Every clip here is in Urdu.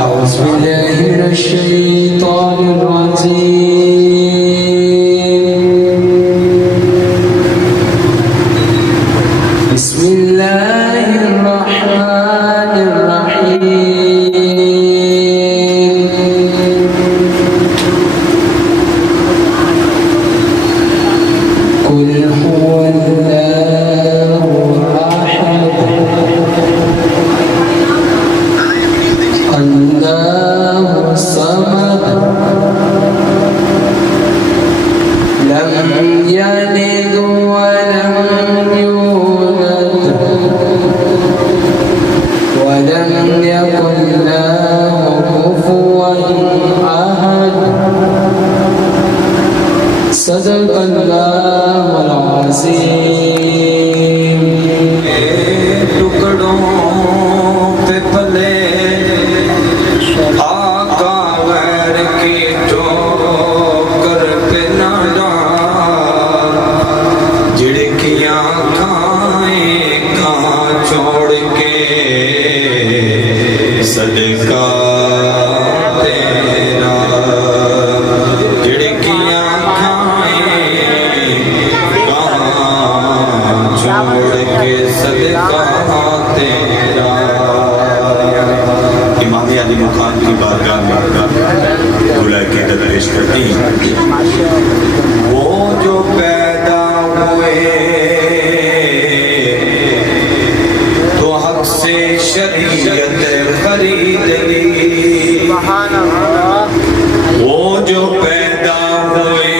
أعوذ بالله من الشيطان الرجيم بسم الله الرحمن الرحيم قل هو الله أحد الله الصمد لم يلد ولم يولد ولم يكن له كفوا أحد صدق الله العظيم ٹکڑوں پہ پلے آقا غیر کی ٹھوکر پہ نہ ڈال جھڑکیاں کھائیں کہاں چھوڑ کے صدقہ تیرا جھڑکیاں کھائیں کہاں چھوڑ کے صدقہ تیرا امام علی مقام کی بارگاہ میں بلا کی تدریس کرتی وہ جو پیدا ہوئے تو حق سے شریعت خرید لی وہ جو پیدا ہوئے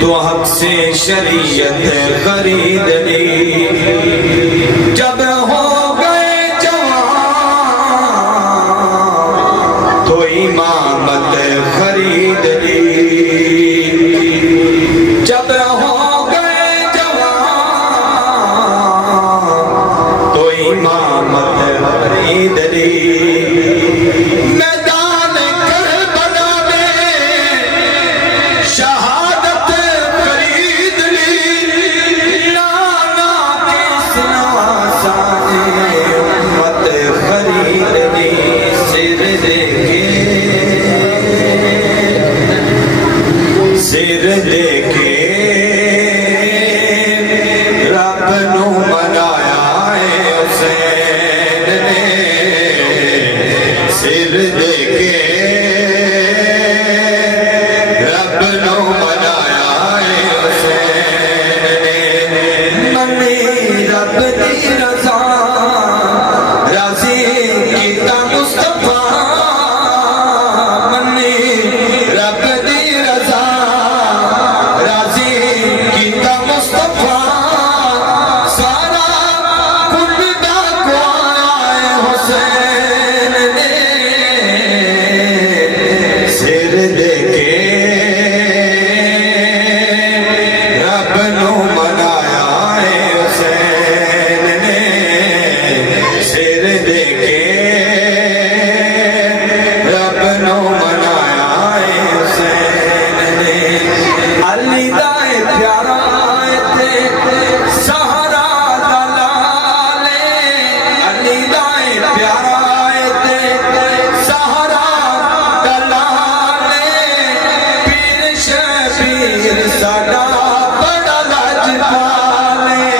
تو حق سے شریعت خرید لی جب ہو گئے جوان تو امامت خرید لی جب ہو گئے جوان تو امامت خرید لی میدان کربلا میں شہادت خرید لی نانا کس ناسانے امت خرید لی سر دے کے رب نو منایا ہے حسین نے سر دے کے رب نو منایا ہے حسین نے منی رب دی رضا راضی کیتا مصطفیٰ منی رب دی رضا راضی کیتا مصطفیٰ سارا کل دا کو آئے حسین نے سر دے کے رب نو منایا ہے حسین نے سر دے کے رب نو منایا ہے حسین نے علی دائے پیارا تے سہارا دلالے علی دائے پیارا تے سہارا دلالے پیر شبیر ساڈا بڑا لاجپالے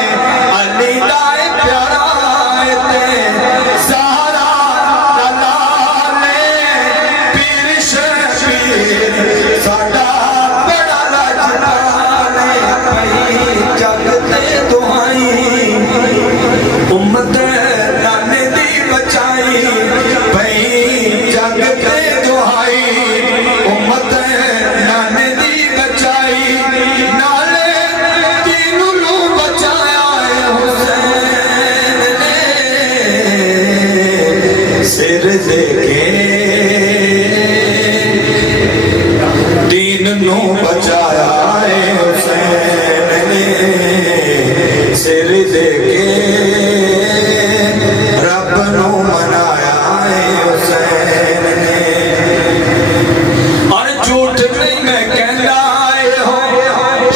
علی دائے پیارا تے سہارا دلالے پیر شبیر ساڈا بڑا لاجپالے پئی جگ تے دعائی امت نانے دی بچائی پئی جگ تے دعائی امت نانے دی بچائی نالے دین نو بچایا ہے حسین نے سر دے کے دین نو بچایا ہے حسین نے سر دے کے رب نو منایا ہے حسین نے اور جھوٹ نہیں میں کہنا ہے ہو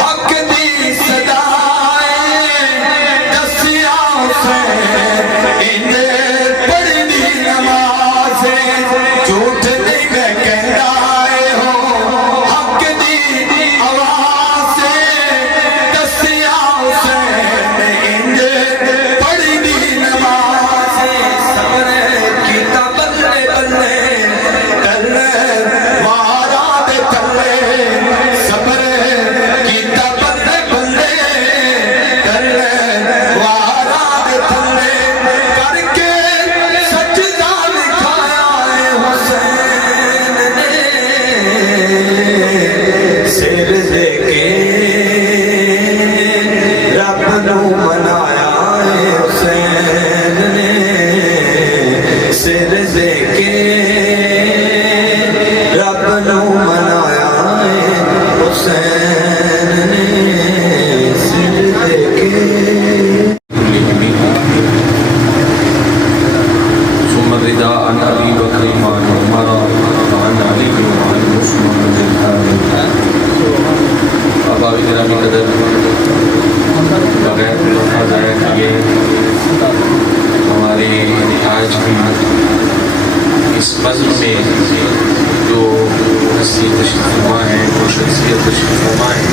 حق دی صدائے دسیا حسین انہیں پڑھ دی نماز سر دے کے رب نو منایا ہے حسین نے سر دے کے ثم الرداء عن ابي بكر وعن عمر وعن علي وعن عثمان بن عفان. اب آپ گرامی قدر بغیر وقت ضائع کیے ہمارے آج بھی اس بزم میں جو ہستی تشریف فرما ہے وہ شخصیت تشریف فرما ہے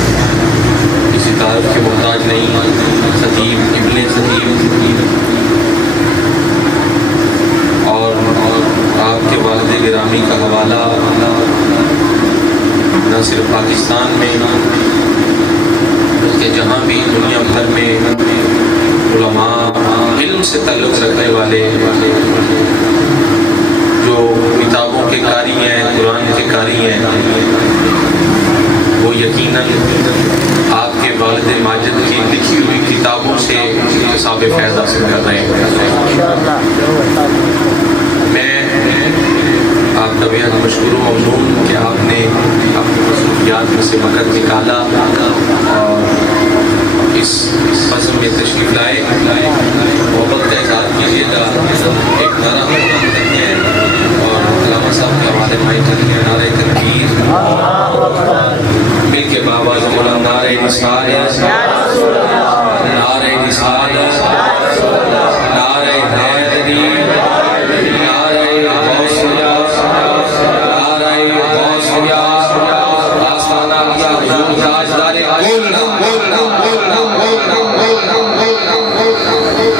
کسی تعارف کے محتاج نہیں. خطیب ابن خطیب اور آپ کے والد گرامی کا حوالہ نہ صرف پاکستان میں بلکہ جہاں بھی دنیا بھر میں علماء علم سے تعلق رکھنے والے جو کتابوں کے قاری ہیں قرآن کے قاری ہیں وہ یقیناً آپ کے والد ماجد کی لکھی ہوئی کتابوں سے اکتساب فیض حاصل کر رہے ہیں. میں آپ کا بہت مشکور و ممنون کہ آپ نے اپنی مصروفیات میں سے وقت نکالا اور اس بزم میں تشریف لائے. محبت کا اظہار کیجیے گا. ایک نعرہ کرتے ہیں اور علامہ صاحب کے حوالے مائی چلتے ہیں نعرہ تکبیر مل کے بابا زمرہ نعرہ رسالت نعرہ رسالت نعرہ حیدری نعرہ غوثیہ نعرہ غوثیہ آستانہ کیا حضور تاجدار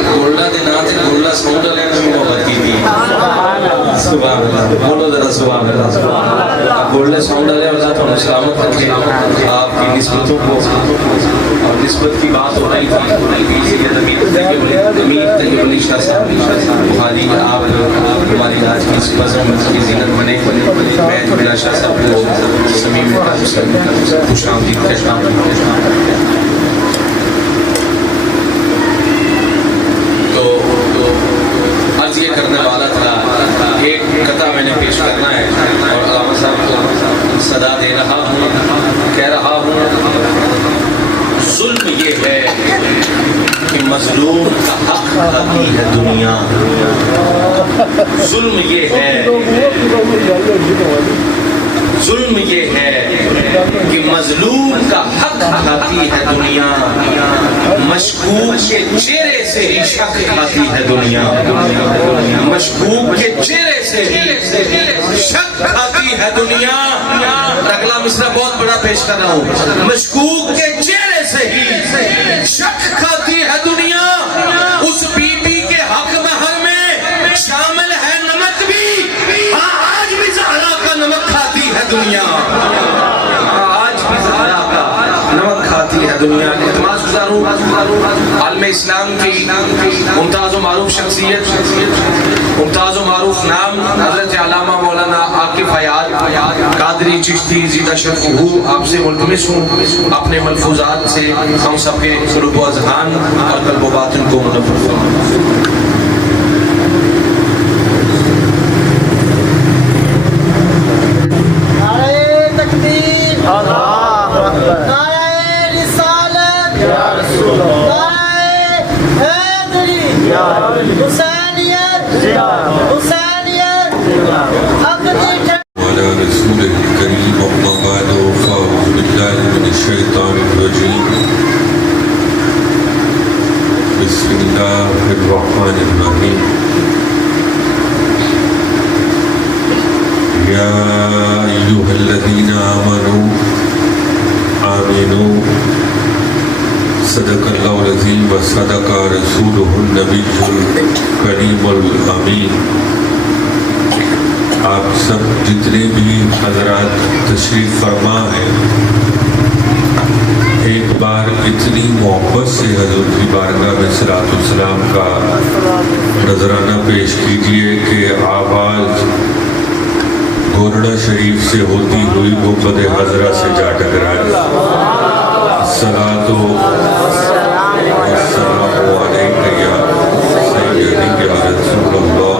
گولڈا دے نام سے گولڈا ساؤنڈ والے نے محبت کی تھی. سبحان اللہ. بولو ذرا سبحان اللہ. گولڈا ساؤنڈ والے اللہ تعالیٰ سلامت رکھے. آپ کی نسبتوں کو اور نسبت کی بات ہو رہی تھی امیر طیب علی شاہ صاحب بخاری آپ ہماری آج کی اس بزم کی زینت بنے. میں طیب شاہ صاحب کو صمیم خوش آمدید کہتا ہوں. عرض یہ کرنے والا تھا ایک قطعہ میں نے پیش کرنا ہے اور علامہ صاحب کو صدا دے رہا ہوں. کہہ رہا ہوں ظلم یہ ہے کہ مظلوم کا حق کھاتی ہے دنیا. ظلم یہ ہے ظلم یہ ہے کہ مظلوم کا حق کھاتی ہے دنیا. مشکوک کے چہرے سے ہی شک کھاتی ہے دنیا. مشکوک کے چہرے سے ہی شک کھاتی ہے دنیا. اگلا مصرع بہت بڑا پیش کر رہا ہوں. مشکوک کے چہرے سے ہی شک کھاتی ہے دنیا. اس بی بی کے حق مہر میں شامل ہے نمک بھی. آج بھی زہرا کا نمک کھاتی ہے دنیا. آج بھی زہرا کا نمک کھاتی ہے دنیا. اعتماد گزار ہوں عالم اسلام کی ممتاز و معروف شخصیت ممتاز و معروف نام حضرت علامہ مولانا عاقف حیات قادری چشتی زیدہ شرف ہو. آپ سے ملتمس ہوں اپنے ملفوظات سے ہم سب کے قلوب و اذہان اور قلب و باطن کو منور فرمائیں. وعلى رسوله الكريم أما بعد فأعوذ بالله من الشيطان الرجيم بسم الله الرحمن الرحيم. يا أيها الذين آمنوا صدق الله العظيم وصدق رسوله النبي الكريم الأمين. آپ سب جتنے بھی حضرات تشریف فرما ہیں ایک بار اتنی محبت سے حضور کی بارگاہ میں صلاۃ والسلام کا نذرانہ پیش کیجئے کہ آواز گورڑا شریف سے ہوتی ہوئی گنبد حضرہ سے جا ٹکرائے. الصلاۃ والسلام علیک یا سیدی یا رسول اللہ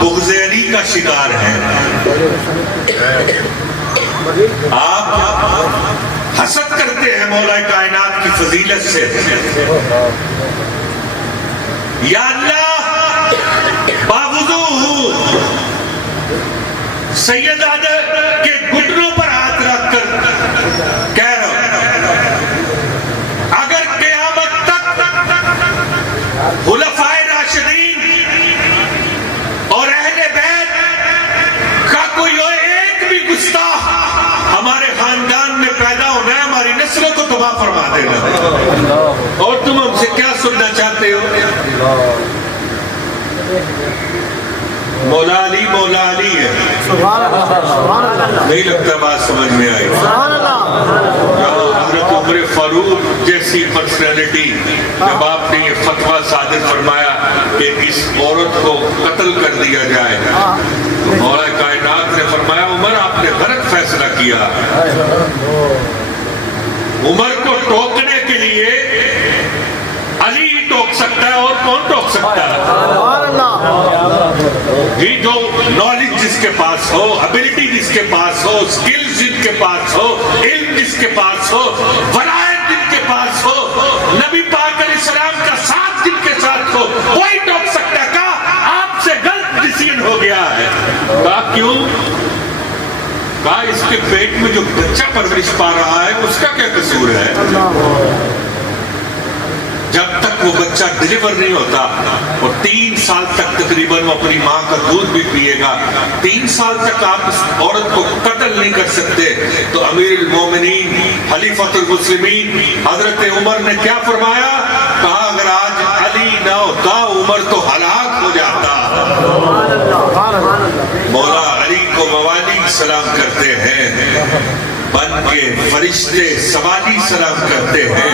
بغض علی کا شکار ہیں، آپ حسد کرتے ہیں مولا کائنات کی فضیلت سے. یا اللہ باوضو سید آدم کے گھٹنوں پر ہاتھ رکھ کر کہہ رہا ہوں، اگر قیامت تک خلفائے راشدین اور اہل بیت کا کوئی ایک بھی گستاخ ہمارے خاندان میں پیدا ہونا ہے، ہماری نسلوں کو تباہ فرما دینا. اور تم ہم سے کیا سننا چاہتے ہو؟ مولا علی ہے. نہیں لگتا بات سمجھ میں آئی. حضرت عمر فاروق جیسی پرسنالٹی جب آپ نے یہ فتویٰ صادر فرمایا کہ اس عورت کو قتل کر دیا جائے تو مولا کائنات نے فرمایا عمر آپ نے غلط فیصلہ کیا. عمر کو ٹوکنے کے لیے علی ہی ٹوک سکتا ہے، اور کون ٹوک سکتا ہے؟ جی جو نالج جس کے پاس ہو، ابیلٹی جس کے پاس ہو، سکلز جن کے پاس ہو، علم جس کے پاس ہو، ولایت جن کے پاس ہو، نبی پاک علیہ السلام کا ساتھ جن کے ساتھ ہو، وہی ٹوک سکتا ہے. کہا آپ سے غلط ڈیسیژن ہو گیا ہے. کہا کیوں؟ کہا اس کے پیٹ میں جو بچہ پرورش پا رہا ہے اس کا کیا قصور ہے؟ جب تک وہ بچہ ڈیلیور نہیں ہوتا اور 3 سال تک تقریباً وہ اپنی ماں کا دودھ بھی پیے گا، 3 سال تک آپ اس عورت کو قتل نہیں کر سکتے. تو امیر المومنین خلیفۃ المسلمین حضرت عمر نے کیا فرمایا؟ کہا اگر آج علی نہ ہوتا عمر تو ہلاک ہو جاتا. مولا علی کو موالی سلام کرتے ہیں، بن کے فرشتے سوالی سلام کرتے ہیں.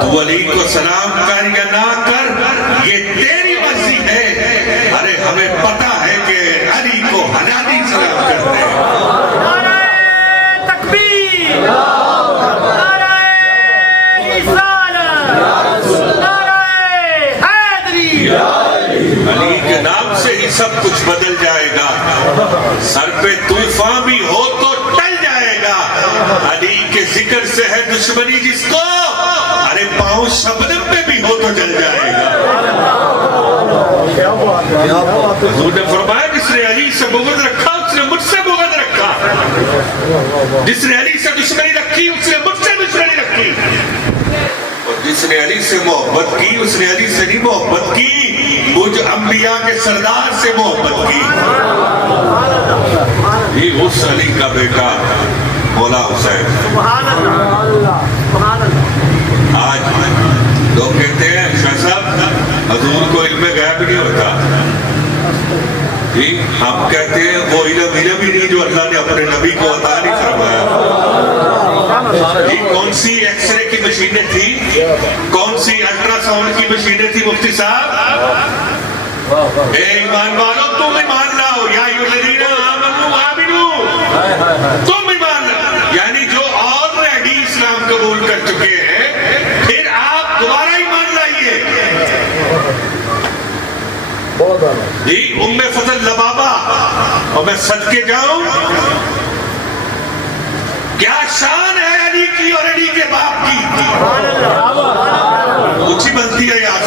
تو علی کو سلام کر یا نہ کر یہ تیری مرضی ہے. ارے ہمیں پتا ہے کہ علی کو حلالی سلام کرتے ہیں. نعرہ تکبیر، نعرہ رسالت، نعرہ حیدری. علی کے نام سے ہی سب کچھ بدل جائے گا. سر پہ طوفان بھی ہو تو ٹل جائے گا. علی کے ذکر سے ہے دشمنی جس کو، ارے پاؤں شبنم پہ بھی ہو تو جل جائے گا. حضور نے فرمایا جس نے علی سے بغض رکھا اس نے مجھ سے بغض رکھا، جس نے علی سے دشمنی رکھی اس نے مجھ سے دشمنی رکھی، اور جس نے علی سے محبت کی اس نے علی سے نہیں محبت کی، مجھ انبیاء کے سردار سے محبت کی. یہ اس علی کا بیٹا مولا حسین. آج لوگ کہتے ہیں شاہ صاحب حضور کو علم غیب نہیں ہوتا. جی ہم کہتے ہیں وہ علم ہی نہیں جو اللہ نے اپنے نبی کو عطا نہیں فرمایا. جی کون سی ایکس رے کی مشینیں تھی، کون سی الٹرا ساؤنڈ کی مشینیں تھی مفتی صاحب؟ اے ایمان والو تم ایمان لاؤ. یا الذین آمنوا آمنو، تم ایمان لاؤ. یعنی جو آلریڈی اسلام قبول کر چکے ہیں پھر آپ دوبارہ ایمان لائیے. جی ام فضل لبابہ، اور میں صدقے جاؤں کیا شان ہے علی کی اور علی کے باپ کی. اونچی بنتی ہے یار.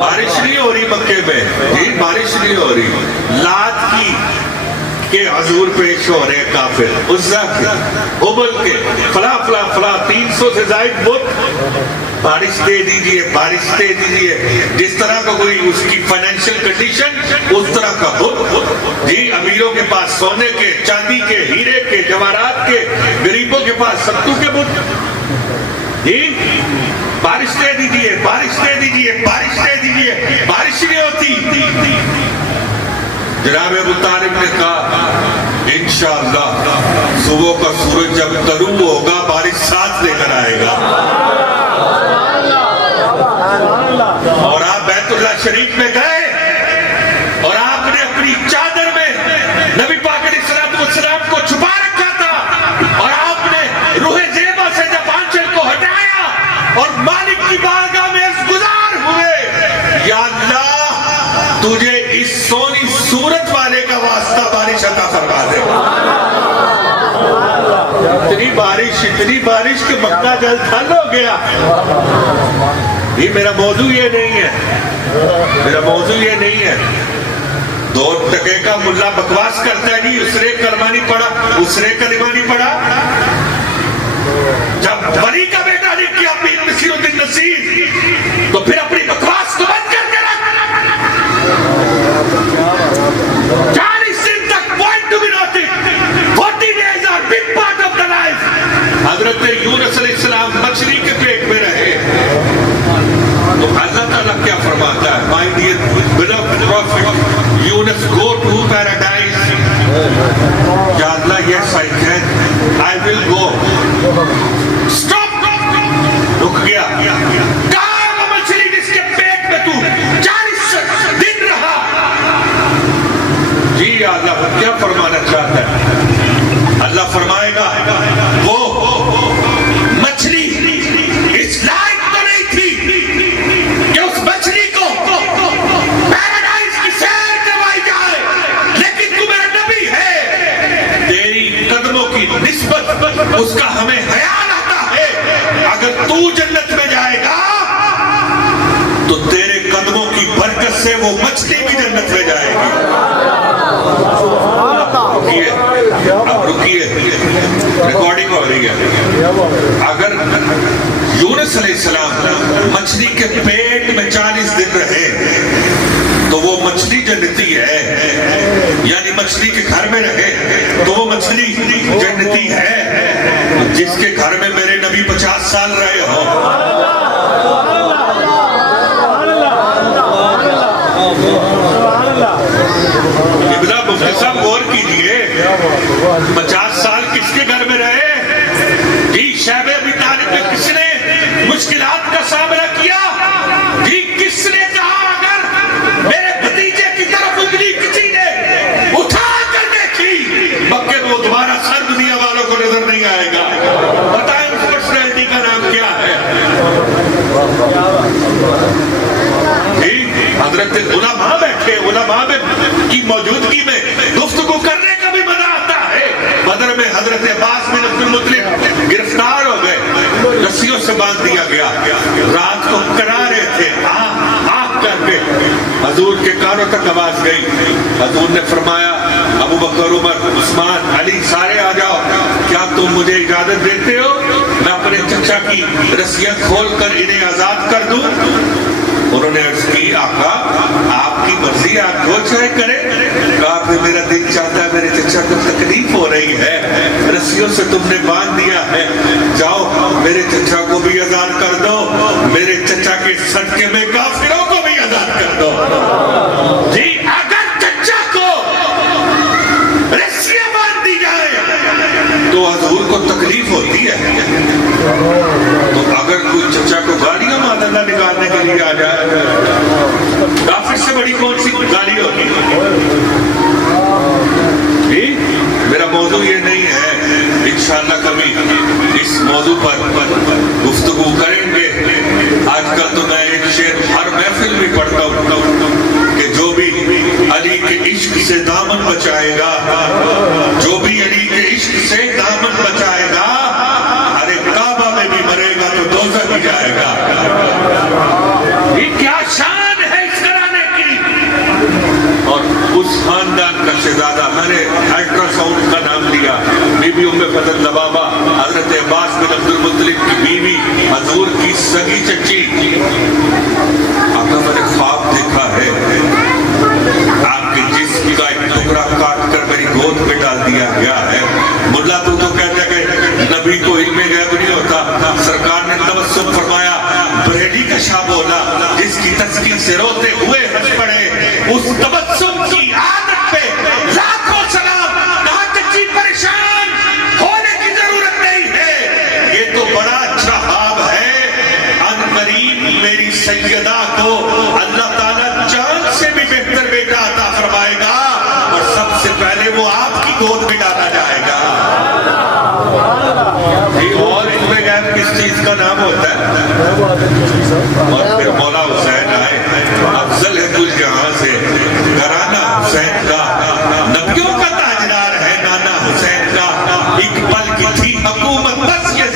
بارش نہیں ہو رہی مکے میں، جی بارش نہیں ہو رہی. لات کی کہ حضور پیش ہو رہے کافر، عزا کے، حبل کے، فلا فلا فلا 300 سے زائد بت. بارش دے دیجئے، بارش دے دیجئے. جس طرح کا کوئی اس کی فائنینشل کنڈیشن اس طرح کا بت. جی امیروں کے پاس سونے کے، چاندی کے، ہیرے کے، جواہرات کے، غریبوں کے پاس ستو کے بت. جی بارش دے دیجئے، بارش دے دیجئے، بارش دے دیجئے. بارش نہیں ہوتی. جناب ابو طالب نے کہا انشاءاللہ صبح کا سورج جب طلوع ہوگا بارش ساتھ لے کر آئے گا. اور آپ بیت اللہ شریف میں گئے اور آپ نے اپنی چادر میں نبی پاک علیہ السلام کو چھپا رکھا تھا، اور آپ نے روح زیبا سے جب آنچل کو ہٹایا اور مالک کی بارگاہ میں گزار ہوئے، یا اللہ تجھے اس اتنی بارش کے مکہ جل تھل ہو گیا. یہ میرا موضوع یہ نہیں ہے, میرا موضوع یہ نہیں ہے. 2 ٹکے کا ملا بکواس کرتا ہے جی, اس نے کلمہ نہیں پڑھا, اس نے کلمہ نہیں پڑھا. جب ولی کا بیٹا نے کیا پیر نصیر الدین نصیر, تو پھر اپنی بکواس کو بند کر کے رکھ. 40 دن تک point to be noted. 40 days are big part of the life. حضرت یونس علیہ السلام مچھلی کے پیٹ میں رہے, تو اللہ تعالیٰ کیا فرماتا ہے, my dear beloved prophet Yunus, go to paradise. یا اللہ, yes I can, I will go. Stop, رک گیا. کہاں وہ مچھلی جس کے پیٹ میں تو 40 دن رہا؟ جی اللہ کیا فرمانا چاہتا ہے؟ اللہ فرمائے گا وہ مچھلی اس لائق تو نہیں تھی کہ اس مچھلی کو پیراڈائز کی سیر کروائی جائے, لیکن تو میرا نبی ہے, تیری قدموں کی نسبت اس کا ہمیں خیال آتا ہے. اگر تو جنت میں جائے گا تو تیرے قدموں کی برکت سے وہ مچھلی بھی جنت میں جائے گی. اب رکیے, ریکارڈنگ ہو رہی ہے. اگر یونس علیہ السلام مچھلی کے پیٹ میں 40 دن رہے تو وہ مچھلی جنتی ہے, یعنی مچھلی کے گھر میں رہے تو وہ مچھلی جنتی ہے. جس کے گھر میں میرے نبی 50 سال رہے ہو, ابلا مفتی صاحب غور کیجئے, 50 سال کس کے گھر میں رہے جی؟ شیب ابی طالب میں کس نے مشکلات کا سامنا کیا جی؟ کس نے کہا اگر میرے بھتیجے کی طرف انگلی کسی نے اٹھا کر دیکھی مکے میں وہ دوبارہ سر دنیا والوں کو نظر نہیں آئے گا. بتائیں اس پرسنالٹی کا نام کیا ہے جی؟ حضرت علماء بیٹھے, علماء کی موجودگی میں گفتگو کرنے کا بھی مزہ آتا ہے. بدر میں حضرت عباس بن عبد المطلب گرفتار ہو گئے, رسیوں سے باندھ دیا گیا, رات کو کرا رہے تھے, آہ کر کے حضور کے کانوں تک آواز گئی. حضور نے فرمایا ابو بکر, عمر, عثمان, علی سارے آ جاؤ, کیا تم مجھے اجازت دیتے ہو میں اپنے چچا کی رسیاں کھول کر انہیں آزاد کر دوں؟ انہوں نے عرض کی آقا آپ کی مرضی, آپ جو چاہے کریں. کہا پھر میرا دل چاہتا ہے, میرے چچا کو تکلیف ہو رہی ہے, رسیوں سے تم نے باندھ دیا ہے, جاؤ میرے چچا کو بھی آزاد کر دو, میرے چچا کے صدقے میں کافروں کو بھی آزاد کر دو جی. اگر چچا کو رسیاں باندھ دی جائے تو حضور کو تکلیف ہوتی ہے, تو اگر کوئی چچا کو گالیاں مادلہ نکالنے کے لیے آ جائے, کافر سے بڑی کون سی گالی ہوگی جی؟ میرا موضوع یہ نہیں ہے, انشاءاللہ کبھی اس موضوع پر گفتگو کریں گے. آج کل تو میں ایک شعر ہر محفل میں پڑھتا ہوں کہ جو بھی علی کے عشق سے دامن بچائے گا, جو بھی علی کے عشق سے دامن بچائے گا, ارے کعبہ میں بھی مرے گا تو دوزخ بھی جائے گا. یہ کیا شان ہے اس گھرانے کی, اور اس خاندان کا شہزادہ, میں نے الٹرا ساؤنڈ کا نام لیا, بی بی ام فضل لبابہ, حضرت عباس بن عبد المطلب کی بیوی, حضور کی سگی چچی. آقا میں نے خواب دیکھا ہے آپ کے جسم کا ایک ٹکڑا کاٹ کر میری گود میں ڈال دیا گیا ہے. ملا تو کہتا ہے کہ نبی کو علم غیب نہیں ہوتا. سرکار نے تبسم فرمایا, بریلی کا شاہ بولا جس کی تسکین سے روتے ہوئے ہنس پڑے, اس تبسم کی عادت پہ لاکھوں سلام. کہا چچی پریشان ہونے کی ضرورت نہیں ہے, یہ تو بڑا اچھا خواب ہے. ان قریب میری سیدہ کو اللہ تعالیٰ چاند سے بھی بہتر بیٹا عطا فرمائے گا, اور سب سے پہلے وہ آپ کی گود میں ڈالا جائے گا. اور ان میں غیب کس چیز کا نام ہوتا ہے؟ اور پھر مولا حسین آئے, افضل ہے کل جہاں سے گھرانہ حسین کا, نبیوں کا تاجدار ہے نانا حسین کا. ایک پل کی تھی حکومت بس یہ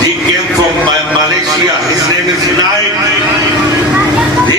he came from Malaysia, his name is Naik. He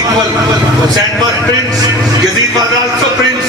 equal. Hussain was prince, Yazid was also prince.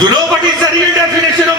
You know what is the real definition of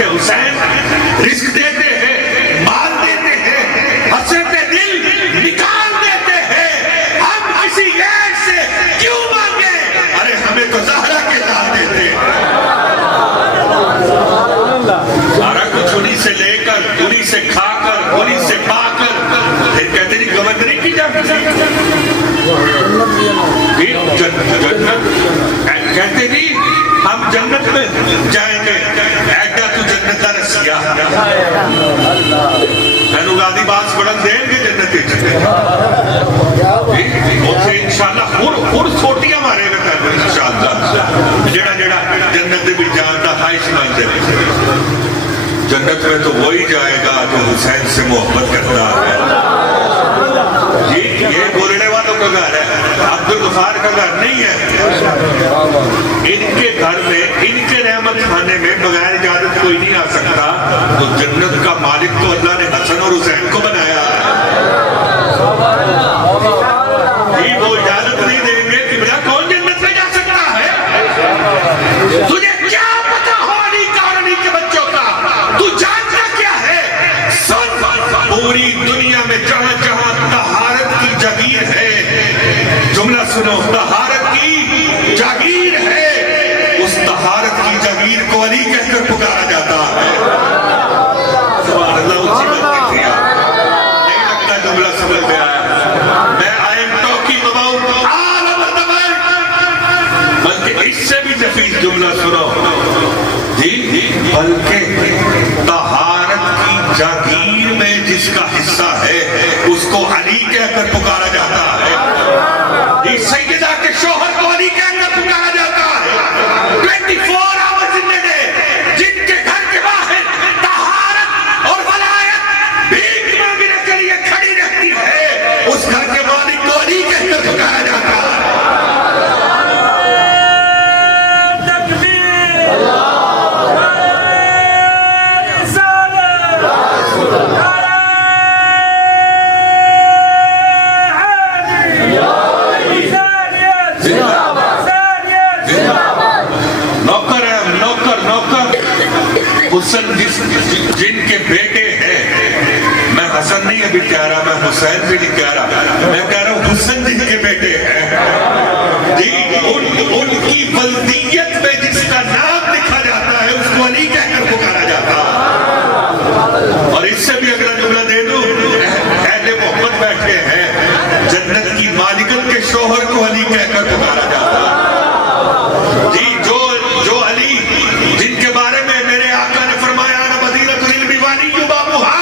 کہ حسین رزق دیتے ہیں، مال دیتے ہیں، حسرت دل نکال دیتے ہیں، ہم کسی غیر سے کیوں مانگے؟ ارے ہمیں تو زہرا کے لال دیتے سارا کچھ انہی سے لے کر، انہی سے کھا کر، انہی سے پا کر، پھر کہتے نہیں گورنری کی جاتی جنت کہتے نہیں ہم جنت میں جائیں گے، ایڈا تو جنت دا رسیا مینوں گادی باز بڑھن دیں گے جنت اتنے انشاءاللہ اور چھوٹیاں مارے گا تینوں انشاءاللہ جڑا جڑا جنت دے بھی جان دا خواہش مند ہے۔ جنت میں تو وہی جائے گا جو حسین سے محبت کرتا ہے۔ جی یہ بولنے والوں کا گھر ہے، عبد الغفار کا گھر نہیں ہے۔ ان کے گھر میں، ان کے رحمت خانے میں بغیر اجازت کوئی نہیں آ سکتا، تو جنت کا مالک تو اللہ نے حسن اور حسین کو بنایا ہے۔ جی وہ اجازت نہیں دیں گے کہ بلا کون جنت میں جا سکتا ہے؟ تجھے کیا پتا ہو علی کا اور علی کے بچوں کا؟ تو جانتا کیا ہے؟ سن پوری دنیا میں جہاں جہاں طہارت کی جاگیر ہے، جملہ سنو، طہارت کی جاگیر ہے، اس طہارت کی جاگیر کو علی کہہ کر پکارا جاتا ہے۔ سبحان اللہ، اسی بات کی کیا نہیں لگتا جملہ سمجھ میں آیا؟ میں I am talking about all over the world, بلکہ اس سے بھی نفیس جملہ سنو جی، بلکہ طہارت کی جاگیر میں جس کا حصہ ہے اس کو علی کہہ کر پکارا جاتا ہے۔ جی سیدہ کے شوہر کو علی کہہ کر پکارا جاتا ہے۔ 24 hours in a day جن کے گھر کے باہر طہارت اور ولایت بھیک مانگنے کے لیے کھڑی رہتی ہے، اس گھر کے مالک کو علی کہہ کر پکارا جاتا ہے۔ حسن جن کے بیٹے ہیں، میں حسن نہیں ابھی کہہ رہا، میں حسین بھی نہیں کہہ رہا، میں کہہ رہا ہوں حسن جن کے بیٹے ہیں، ان کی ولدیت میں جس کا نام لکھا جاتا ہے اس کو علی کہہ کر پکارا جاتا ہے۔ اور اس سے بھی اگلا جملہ دے دوں، اہل محمد بیٹھے ہیں، جنت کی مالکت کے شوہر کو علی کہہ کر پکارا جاتا ہے۔ جی جو علی جن کے بارے میں میرے آقا نے فرمایا نا مدینہ العلم والی بابوہا،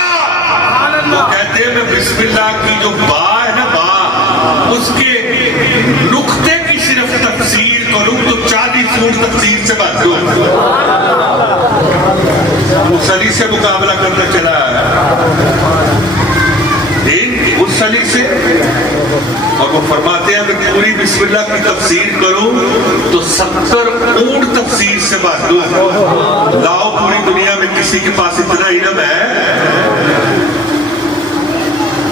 وہ کہتے ہیں میں بسم اللہ کی جو با ہے نا با، اس کے نقطے کی صرف تفسیر کروں تو 40 سور تفسیر سے بات دوں، اس علی سے مقابلہ کرنا چلا ہے اس علی سے، اور وہ فرماتے ہیں میں پوری بسم اللہ کی تفسیر کروں تو 70 اونٹ تفسیر سے بات دوں۔ لاؤ پوری دنیا میں کسی کے پاس اتنا علم ہے؟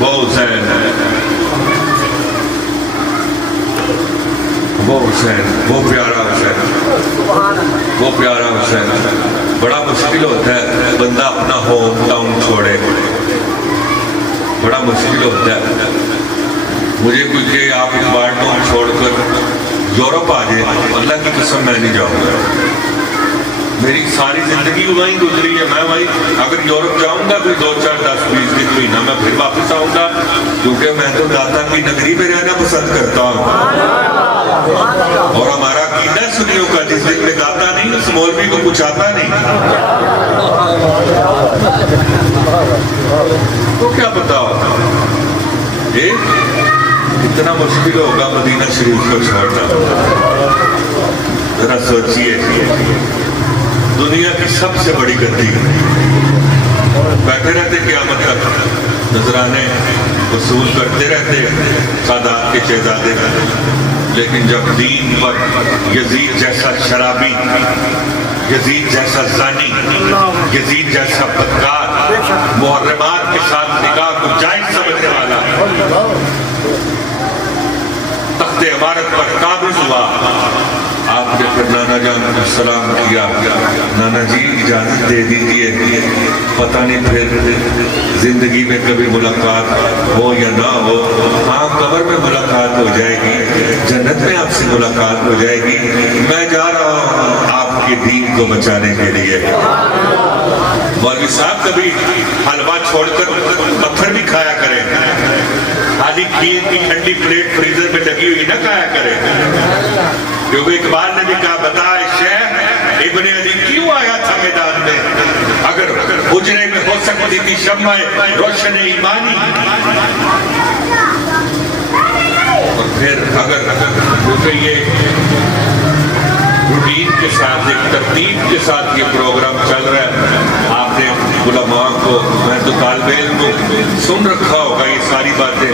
وہ حسین ہے، وہ حسین، وہ پیارا حسین، وہ پیارا حسین۔ بڑا مشکل ہوتا ہے بندہ اپنا ہوم ٹاؤن چھوڑے، بڑا مشکل ہوتا ہے۔ مجھے کوئی کہ آپ اقبال ٹاؤن چھوڑ کر یورپ آ جائے، اللہ کی قسم میں نہیں جاؤں گا۔ میری ساری زندگی وہیں گزری ہے، میں وہیں اگر یورپ جاؤں گا کوئی 2 4 10 20 دن مہینہ میں پھر واپس آؤں گا، کیونکہ میں تو داتا کی نگری میں رہنا پسند کرتا ہوں۔ اور ہمارا عقیدہ سنیوں کا، جس دن میں داتا نہیں اس مولوی کو کچھ آتا نہیں، تو کیا پتا ہوتا اتنا مشکل ہوگا مدینہ شریف کو چھوڑنا۔ ذرا سوچئے، دنیا کی سب سے بڑی گندی بیٹھے رہتے قیامت تک، نذرانے وصول کرتے رہتے سادات کے شہزادے، لیکن جب دین پر یزید جیسا شرابی، یزید جیسا زانی، یزید جیسا بدکار، محرمات کے ساتھ نکاح کو جائز سمجھنے والا تخت عمارت پر قابض ہوا، آپ آپ نے پھر نانا جان کو سلام کیا، نانا جی اجازت دے دیجیے، پتہ نہیں پھر زندگی میں کبھی ملاقات ہو یا نہ ہو، ہاں قبر میں ملاقات ہو جائے گی، جنت میں آپ سے ملاقات ہو جائے گی، میں جا رہا ہوں آپ کے دین کو بچانے کے لیے۔ مولوی صاحب کبھی حلوہ چھوڑ کر پتھر بھی کھایا کریں، خالی کھیر کی ٹھنڈی پلیٹ فریزر میں لگی ہوئی نہ کھایا کریں، کیونکہ اقبال نے بھی کہا بتا شیخ ابن علی کیوں آیا تھا میدان میں، اگر حجرے میں ہو سکتی تھی شمع روشن ایمانی، اور پھر اگر کیونکہ یہ روٹین کے ساتھ ایک ترتیب کے ساتھ یہ پروگرام چل رہا ہے، آپ نے علماء کو، میں تو طالب علم کو سن رکھا ہوگا یہ ساری باتیں،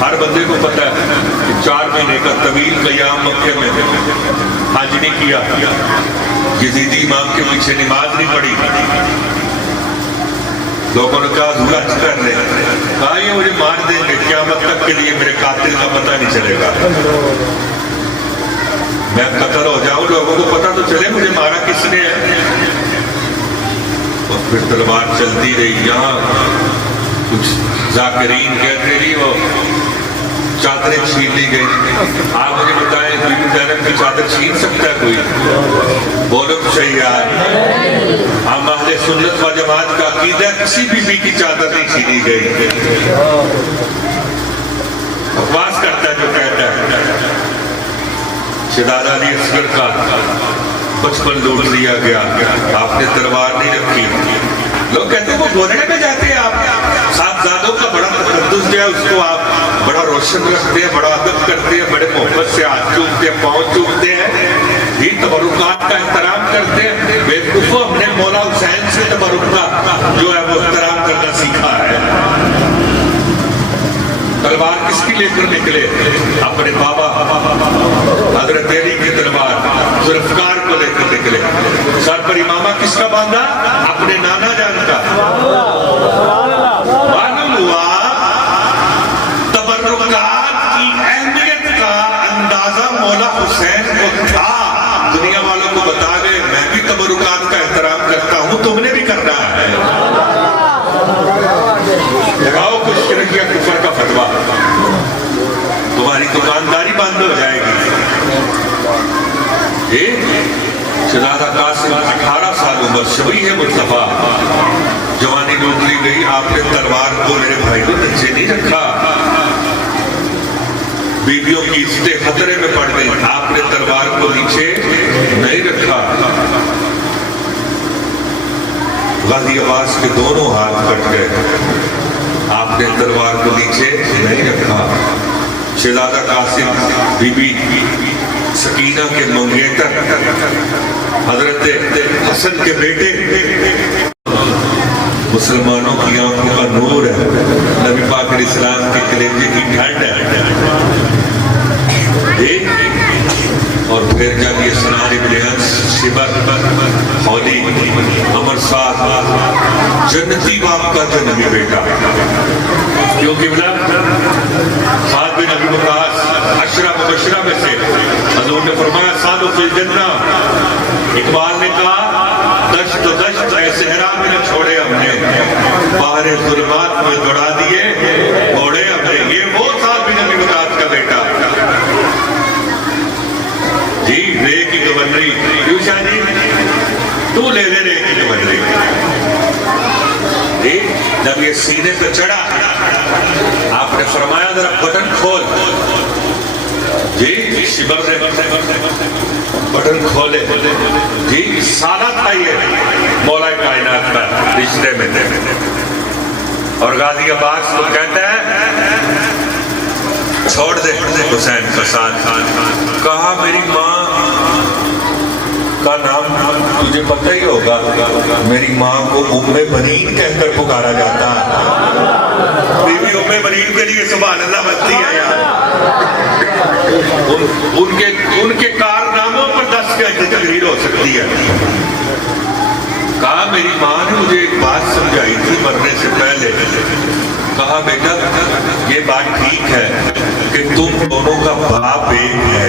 ہر بندے کو پتہ ہے کہ 4 مہینے کا طویل قیام مکے میں حج نہیں کیا، یزیدی امام کے پیچھے نماز نہیں پڑھی، لوگوں نے کہا حضور حج کر لیں، کہا یہ مجھے مار دیں گے، قیامت تک کے لیے میرے قاتل کا پتہ نہیں چلے گا، میں قتل ہو جاؤں لوگوں کو پتہ تو چلے مجھے مارا کس نے ہے۔ اور پھر تلوار چلتی رہی، یہاں کچھ ذاکرین کہتے رہی وہ چادریں چھین لی گئی، آپ مجھے بتائیں بی بی زینب کی چادر چھین سکتا ہے کوئی؟ بولو تو صحیح یار، ہم اہل سنت و جماعت کا عقیدہ ہے کسی بی بی کی چادر نہیں چھینی گئی، بکواس کرتا ہے جو کہتا ہے۔ شہزادہ علی اصغر کا بچپن لوٹ لیا گیا، آپ نے تلوار نہیں رکھی، لوگ کہتے ہیں وہ گھوڑے میں جاتے ہیں، آپ صاحبزادوں کا بڑا تقدس جو ہے اس کو آپ بڑا روشن رکھتے ہیں، بڑا ادب کرتے ہیں، بڑے محبت سے ہاتھ چومتے ہیں، پاؤں چومتے ہیں، یہ تبرکات کا احترام کرتے ہیں، بیوقوفوں ہم نے مولا حسین سے تبرک کا جو ہے وہ احترام کرنا سیکھا ہے۔ تلوار کس کی لے کر نکلے؟ اپنے بابا حضرت علی کی تلوار ذوالفقار کو لے کر نکلے، سر پر امامہ کس کا باندھا؟ اپنے نانا جان کا۔ معلوم ہوا تبرکات کی اہمیت کا اندازہ مولا حسین کو تھا، دنیا والوں کو بتا گئے میں بھی تبرکات کا احترام کرتا ہوں، تم نے بھی کرنا ہے، لگاؤ کچھ شرک یا کفر کا فتویٰ، تمہاری دکانداری بند ہو جائے گی۔ شہزادہ قاسم 18 سال عمر، شبیہ مصطفیٰ، جوانی گزری گئی، آپ نے تلوار کو میرے بھائی کو نیچے نہیں رکھا، بیویوں کی عزتیں خطرے میں پڑ گئی، آپ نے تلوار کو نیچے نہیں رکھا، غازی عباس کے دونوں ہاتھ کٹ گئے، آپ نے تلوار کو نیچے نہیں رکھا، شہزادہ قاسم بی بی سکینہ کے منگیتر حضرت حسن کے بیٹے، مسلمانوں کی آنکھوں کا نور ہے، نبی پاک علیہ السلام کے کلیجے کی ٹھنڈ ہے، اور پھر جب یہ سنان ابن انس، شبر، حولی، عمر سعد، جنتی باپ کا جو نبی بیٹا، کیونکہ سعد بن ابی وقاص 10 مبشرہ میں سے، حضور نے فرمایا سعد فی الجنہ، اقبال نے کہا دشت و دشت اے صحرا میں نہ چھوڑے ہم نے، باہر ظلمات میں دوڑا دیے گھوڑے ہم نے، یہ وہ سعد بن ابی وقاص کا بیٹا جی، رے کی گورنری، کیوں شاہ جی تو لے لے رے کی گورنری، جب یہ سینے پہ چڑھا آپ نے فرمایا ذرا بٹن کھول، جی شبر نے بٹن کھولے، جی سالہ تھا یہ مولا کائنات کا رشتے میں، اور غازی عباس کو کہتا ہے چھوڑ دے حسین کا ساتھ، کہا میری ماں کا نام تجھے پتہ ہی ہوگا، میری ماں کو ام بنین کہہ کر پکارا جاتا، بی بی ام بنین کے لیے سبحان اللہ بنتی ہے یار، ان کے کارناموں پر 10 کی تقریر ہو سکتی ہے۔ کہا میری ماں نے مجھے ایک بات سمجھائی تھی مرنے سے پہلے، کہا بیٹا یہ بات ٹھیک ہے کہ تم دونوں کا باپ ایک ہے،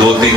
2-3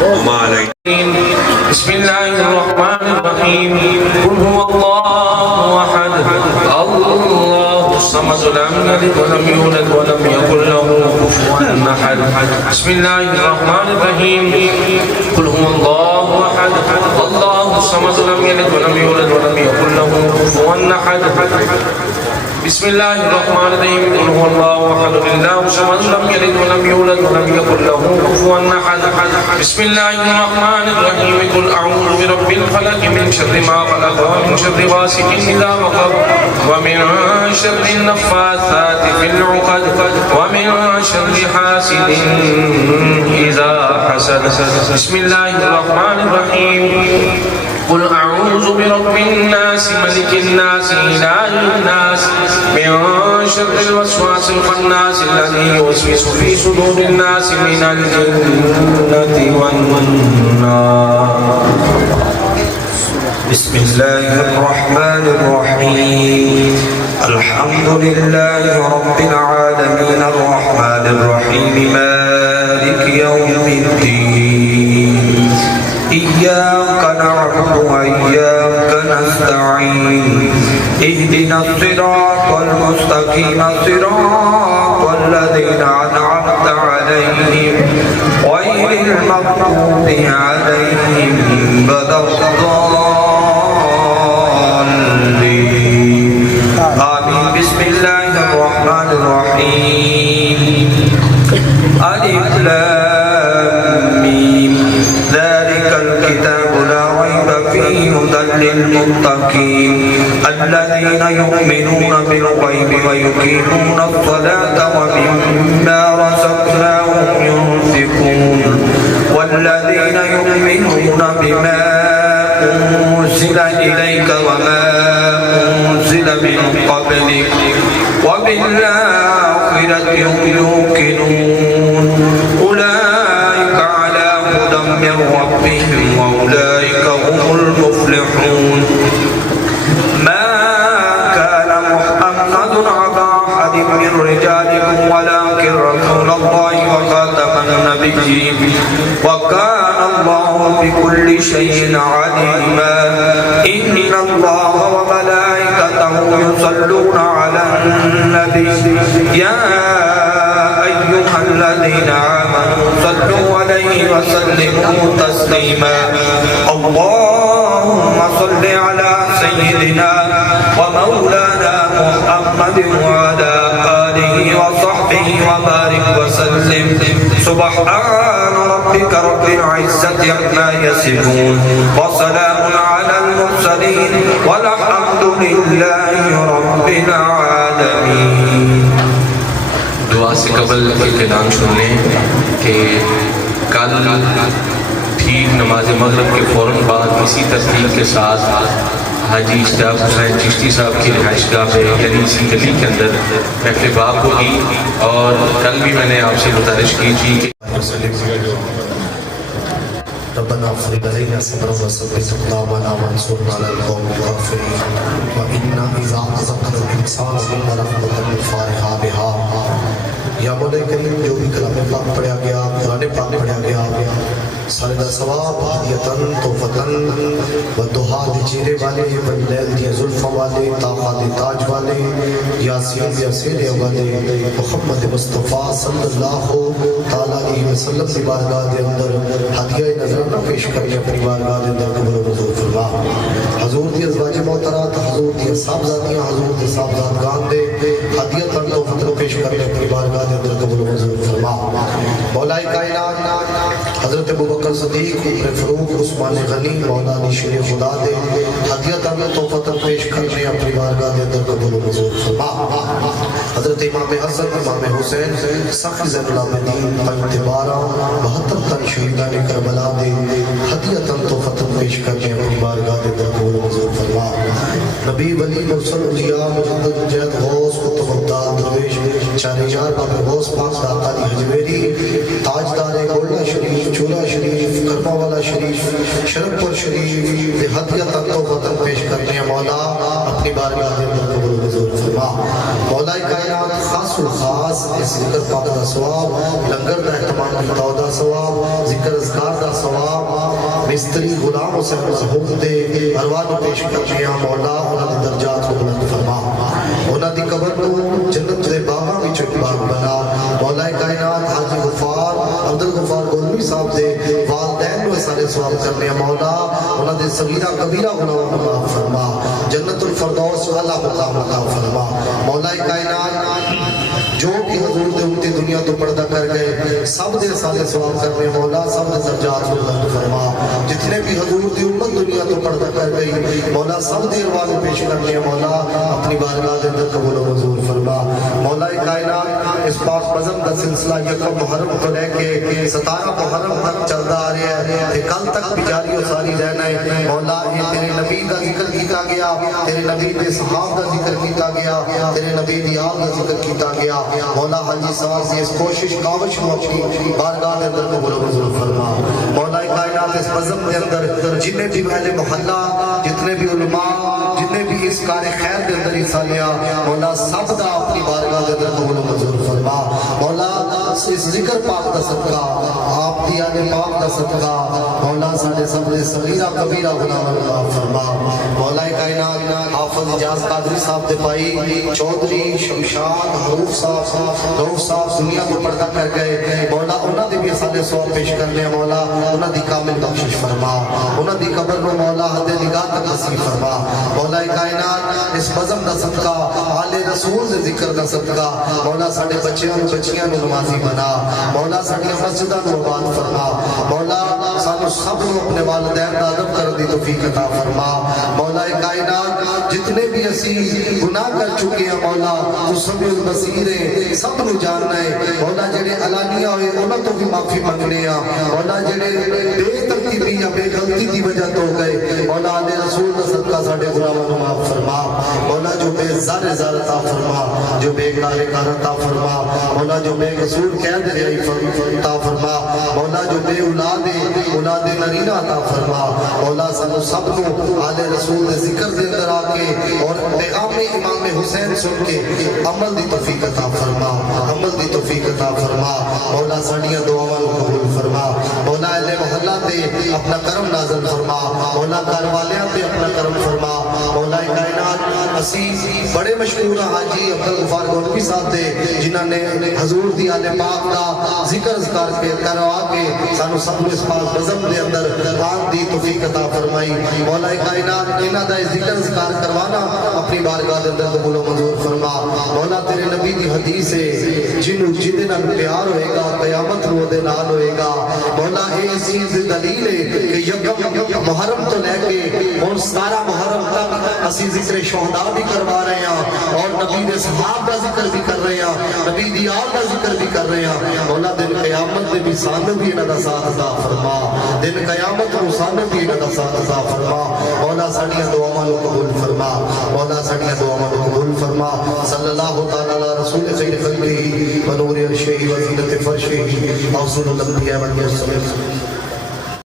وما علينا. بسم الله الرحمن الرحيم قل هو الله احد الله الصمد لم يلد ولم يولد ولم يكن له كفوا احد. بسم الله الرحمن الرحيم قل هو الله احد الله الصمد لم يلد ولم يولد ولم يكن له كفوا احد. بسم الله الرحمن الرحيم قل هو الله احد الله الصمد لم يلد ولم يولد ولم يكن له كفوا احد. بسم الله الرحمن الرحيم قل اعوذ برب الفلق من شر ما خلق ومن شر غاسق اذا وقب ومن شر النفاثات في العقد ومن شر حاسد اذا حسد. بسم الله الرحمن الرحيم قل اعوذ برب الناس ملك الناس اله الناس من شر الوسواس الخناس الذي يوسوس في صدور الناس من الجنة والنار. بسم الله الرحمن الرحيم الحمد لله رب العالمين الرحمن الرحيم مالك يوم الدين إياك نعبد وإياك نستعين اهدنا الصراط المستقيم صراط الذين أنعمت عليهم غير المغضوب عليهم ولا الضالين آمين. بسم الله الرحمن الرحيم ألف لام ميم ذلك الكتاب لا ريب فيه هدى للمتقين الذين يؤمنون بالغيب ويقيمون الصلاة ومما رزقناهم ينفقون والذين يؤمنون بما أنزل إليك وما أنزل من قبلك وبالآخرة هم يوقنون أولئك على هدى من ربهم وأولئك هم المفلحون. ما كان محمد أبا أحد من رجالكم ولكن رسول الله وخاتم النبيين وكان الله بكل شيء عليما. إن الله وملائكته يصلون على النبي يا أيها الذين آمنوا صلوا عليه وسلموا تسليما. اللهم صل على سيدنا ومولانا محمد وعلى آله وصحبه وبارك وسلم. سبحان ربك رب العزة عما يصفون وسلام على المرسلين والحمد لله رب العالمين. دعا سے قبل ایک اعلان سن لیں کہ کل ٹھیک نماز مغرب کے فوراً بعد اسی ترتیب کے ساتھ حاجی اشتیاق حسین چشتی صاحب کی رہائش گاہ پہ یعنی اسی گلی کے اندر محفل باغ ہوگی. اور کل بھی میں نے آپ سے گزارش کی تھی کہ ربنا افرغ علينا صبرا وثبت اقدامنا وانصرنا على القوم الكافرين وانا اذا اذقنا الانسان منا رحمة فارحا بها. یا مولا کریم جو بھی کلام پاک پڑھا گیا قرآن پاک پڑھا گیا سارے دا ثواب ہدیتاً توفتاً و دہا دی چہرے والے واللیل دی زلفہ والے طاقہ دی تاج والے یاسین دی اسیرے والے محمد مصطفیٰ صلی اللہ تعالیٰ علیہ وسلم دی بارگاہ دے اندر ہدیہ نظرانہ پیش کرنے اپنی بارگاہ دے اندر قبول و منظور فرما. حضور دی ازواج محترات حضور دی صاحبزادیاں حضور دی صاحبزادگان دے ہدیتاً توفتاً پیش کرنے اپنی بارگاہ دے اندر قبول و منظور فرما. مولا کائنات حضرت ابوبکر صدیق عمر فاروق عثمان غنی مولا علی شیر خدا دے ہدیتاً توفتاً پیش کرنے اپنی بارگاہ دے اندر قبول و منظور فرما. حضرت امام حسن امام حسین سخی زین العابدین پنجتبارہ 72 تن شہیدان کربلا دے ہدیتاً توفتاً پیش کرنے اپنی بارگاہ دے اندر قبول و منظور فرما. نبی ولی مرسل اولیاء مجدد مجاہد غوث قطب عبدال درویش چارے یار بابے غوث پاک داتا دی حجویری تاجدار گولڈا شریف چولا شریف کرما والا شریف شرفپور شریف ہدیتاً توفتاً پیش کرنے مولا اپنی بارگاہ دے اندر قبول و منظور فرما. مولا کائنات خاص الخاص اس ذکر پاک دا ثواب، لنگر دا اہتمام کیتا دا ثواب، ذکر اذکار دا ثواب، مستری غلام حسین مرحوم دے ارواح نو پیش کرنے ہیں مولا انہاں دے درجات کو بلند فرما، انہاں دی قبر نو جنت دے باغاں وچ ایک باغ بنا، مولا کائنات حاجی غفار عبد الغفار گولوی صاحب دے والدین نو سارے ثواب کرنے ہیں مولا انہاں دے صغیرہ کبیرہ گناہوں کو معاف فرما، جنت الفردوس والا مقام عطا فرما، مولا کائنات جو بھی حضور دے امتی دنیا تو پردہ کر گئے سب دے سارے ثواب کرنے مولا سب دے درجات کو بلند فرما، جتنے بھی حضور دی امت دنیا تو پردہ کر گئی مولا سب دے ارواح پیش کرنے مولا اپنی بارگاہ دے اندر قبول و منظور فرما، مولا کائنات اس پاک بزم کا سلسلہ یکم محرم کو لے کے 17 محرم تک چلتا آ رہا ہے کہ کل تک بھی جاری و ساری رہنا ہے مولا، یہ تیرے نبی کا ذکر کیتا گیا، تیرے نبی کے صحاب کا ذکر کیتا گیا، تیرے نبی دی آل کا ذکر کیتا گیا مولا حاجی صاحب کی اس کوشش کاوش کو اپنی بارگاہ کے اندر قبول و منظور فرما، مولا کائنات اس بزم کے اندر جتنے بھی اہل محلہ جتنے بھی علماء جتنے بھی اس کار خیر کے اندر حصہ لیا مولا سب دا اپنی بارگاہ کے اندر قبول و منظور فرما، مولا اس ذکر پاک دا صدقہ آپ دی آل پاک دا صدقہ مولا سارے سب نے صغیرہ کبیرہ گناہوں کو معاف فرما، مولا کائنات حافظ اجاز قادری صاحب دے بھائی چودھری شمشاد حروف صاحب دنیا کو پردہ کر گئے مولا انہاں دے بھی سارے ثواب پیش کرنے مولا انہاں دی کامل بخشش فرما، انہاں دی قبر نو مولا حد نگاہ تک نصیب فرما، مولا کائنات اس بزم دا صدقہ آل رسول دے ذکر دا صدقہ مولا ساڈے بچیاں نو نمازی بنا، مولا ساڈیاں مسجداں نو آباد فرما، مولا سانو سب نو اپنے والدین دا ادب کرن دی توفیق عطا فرما، مولا کائنات جتنے بھی اسی گناہ کر چکے ہیں مولا تو سب البصیر ہے سب نو جاننا ہے مولا، جڑے علانیہ ہوئے انہاں تو بھی معافی منگنے ہیں مولا، جڑے بے ترتیبی یا بے غلطی دی وجہ تو گئے مولا علی رسول دا صدقہ ساڈے گناہاں نو معاف فرما، مولا جو بے زار عطا فرما، جو بے کار عطا فرما، مولا جو بے قصور قید رہائی عطا فرما، مولا جو بے اولاد نرینہ عطا فرما، مولا سانو سب نو آل رسول دے ذکر دے اندر آ کے اور پیغام امام حسین سن کے عمل دی توفیق عطا فرما، عمل دی توفیق عطا فرما، مولا ساڈیاں دعاواں نو قبول فرما، مولا اہل محلہ تے اپنا کرم نازل فرما، مولا گھر والیاں تے اپنا کرم فرما، مولا کائنات اسی بڑے مشہور حاجی عبد الغفار گولوی صاحب دے جنہاں نے حضور دی آل پاک دا ذکر اذکار کے کروا کے سانو سب اس پاک بزم دے اندر آن دی توفیق عطا فرمائی، مولا کائنات انہاں دا ذکر اذکار کروانا اپنی بارگاہ دے اندر قبول و منظور فرما، مولا تیرے نبی دی حدیث ہے جنوں جدے نال پیار ہوئے گا قیامت نو دے نال ہوئے گا، مولا اے عزیز دلیل ہے کہ یکم محرم تو لے کے اور 17 محرم تک اسی ذکر شہداء بھی کروا رہے ہیں اور نبی دے صحاب دا ذکر بھی کر رہے ہیں، نبی دی آل دا ذکر بھی کر رہے ہیں، مولا دن قیامت دے بھی سانو بھی انہاں دا ساتھ عطا فرما، دن قیامت نو سانو بھی انہاں دا ساتھ عطا فرما، مولا ساڈیاں دعاواں نو قبول فرما، مولا ساڈیاں دعاواں نو قبول فرما، صلی اللہ تعالی علی رسول خیر خلقہ و نور عرشہ و زینت فرشہ اوصل الانبیاء والمرسلین۔